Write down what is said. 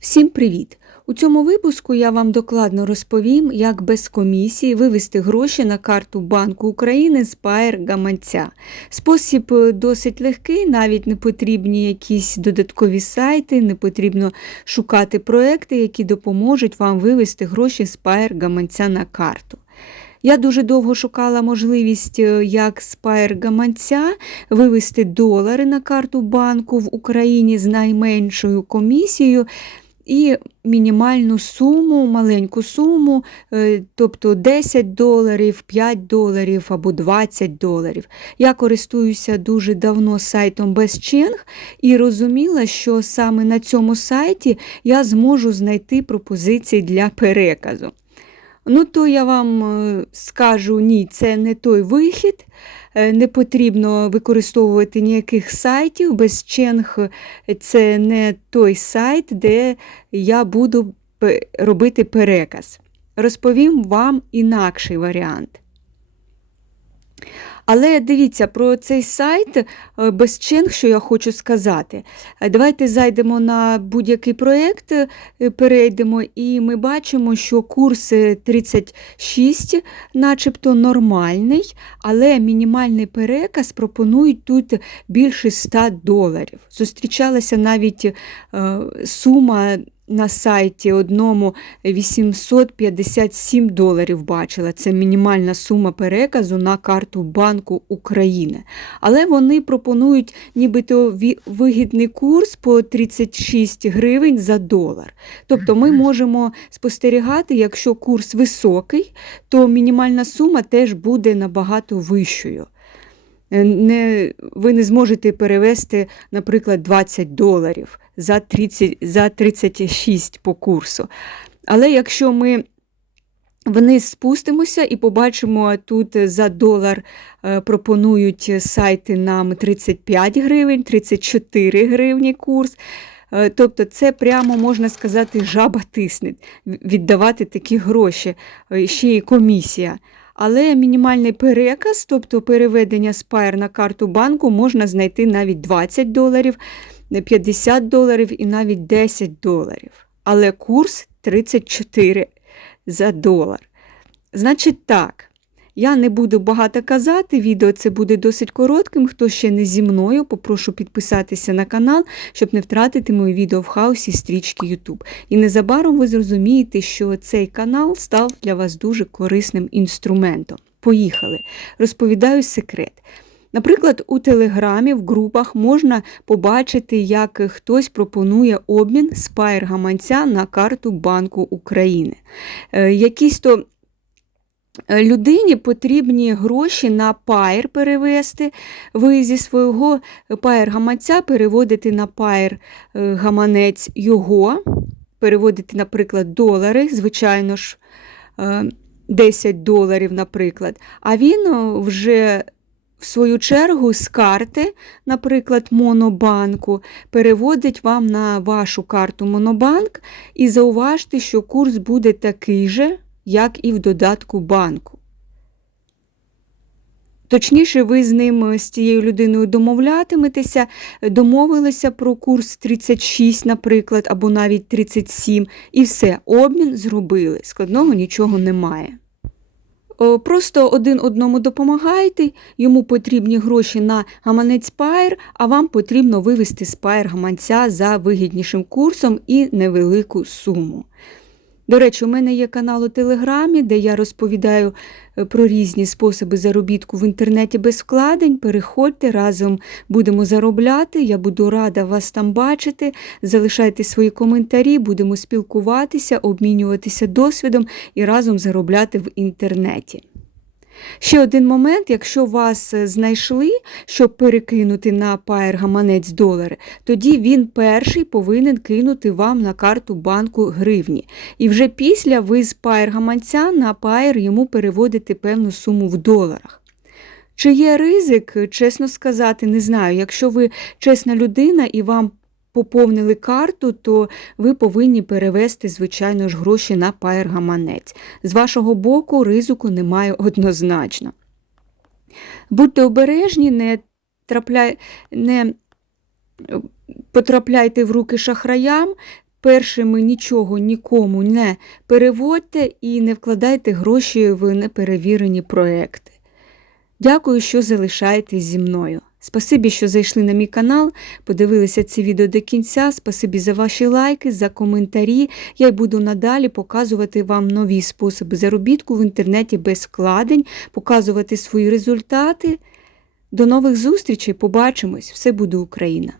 Всім привіт! У цьому випуску я вам докладно розповім, як без комісії вивести гроші на карту Банку України з Pair гаманця. Спосіб е, досить легкий, навіть не потрібні якісь додаткові сайти, не потрібно шукати проекти, які допоможуть вам вивести гроші з Pair гаманця на карту. Я дуже довго шукала можливість, е, як з Pair гаманця вивести долари на карту банку в Україні з найменшою комісією і мінімальну суму, маленьку суму, е, тобто 10 доларів, 5 доларів або 20 доларів. Я користуюся дуже давно сайтом BestChange і розуміла, що саме на цьому сайті я зможу знайти пропозиції для переказу. Ну, то я вам е, скажу ні, це не той вихід. Е, Не потрібно використовувати ніяких сайтів. Безченг це не той сайт, де я буду робити переказ. Розповім вам інакший варіант. Але дивіться про цей сайт е, безчинг, що я хочу сказати. Е, Давайте зайдемо на будь-який проєкт, е, перейдемо, і ми бачимо, що курс е, 36 начебто нормальний, але мінімальний переказ пропонують тут більше 100 доларів. Зустрічалася навіть сума на сайті одному 857 доларів бачила. Це мінімальна сума переказу на карту Банку України. Але вони пропонують нібито вигідний курс по 36 гривень за долар. Тобто ми можемо спостерігати, якщо курс високий, то мінімальна сума теж буде набагато вищою. Е, Не, ви не зможете перевести, наприклад, 20 доларів за, 30, за 36 по курсу. Але якщо ми вниз спустимося і побачимо, тут за долар е, пропонують сайти нам 35 гривень, 34 гривні курс. Е, Тобто це прямо можна сказати, жаба тисне віддавати такі гроші, е, ще й комісія. Але мінімальний переказ, тобто переведення з на карту банку, можна знайти навіть 20 доларів, 50 доларів і навіть 10 доларів. Але курс 34 за долар. Значить так, я не буду багато казати, відео це буде досить коротким. Хто ще не зі мною, попрошу підписатися на канал, щоб не втратити мої відео в хаосі стрічки YouTube. І незабаром ви зрозумієте, що цей канал став для вас дуже корисним інструментом. Поїхали. Розповідаю секрет. Наприклад, у Телеграмі в групах можна побачити, як хтось пропонує обмін Pair гаманця на карту Банку України. Е, Якісь то людині потрібні гроші на Pair перевести. Ви зі свого Pair гаманця переводите на Pair е, гаманець його, переводите, наприклад, долари, звичайно ж, е, 10 доларів, наприклад. А він вже в свою чергу з карти, наприклад, Монобанку, переводить вам на вашу карту Монобанк і зауважте, що курс буде такий же, як і в додатку банку. Точніше, ви з ним, з цією людиною домовлятиметеся, домовилися про курс 36, наприклад, або навіть 37, і все, обмін зробили. Складного нічого немає. Просто один одному допомагайте, йому потрібні гроші на гаманець Pair, а вам потрібно вивести з Pair гаманця за вигіднішим курсом і невелику суму. До речі, у мене є канал у Телеграмі, де я розповідаю е, про різні способи заробітку в інтернеті без вкладень. Переходьте, разом будемо заробляти. Я буду рада вас там бачити. Залишайте свої коментарі, будемо спілкуватися, обмінюватися досвідом і разом заробляти в інтернеті. Ще один момент, якщо вас е, знайшли, щоб перекинути на Pair гаманець долари, тоді він перший повинен кинути вам на карту банку гривні. І вже після ви з Pair гаманця на Pair йому переводите певну суму в доларах. Чи є ризик, чесно сказати, не знаю. Якщо ви чесна людина і вам поповнили карту, то ви повинні перевести, звичайно ж, гроші на Pair гаманець. З вашого боку ризику немає однозначно. Будьте обережні, не, трапляй, не потрапляйте в руки шахраям, першими нічого нікому не переводьте і не вкладайте гроші в неперевірені проекти. Дякую, що залишаєтесь зі мною. Спасибі, що зайшли на мій канал, подивилися це відео до кінця. Спасибі за ваші лайки, за коментарі. Я й буду надалі показувати вам нові способи заробітку в інтернеті без вкладень, показувати свої результати. До нових зустрічей, побачимось! Все буде Україна!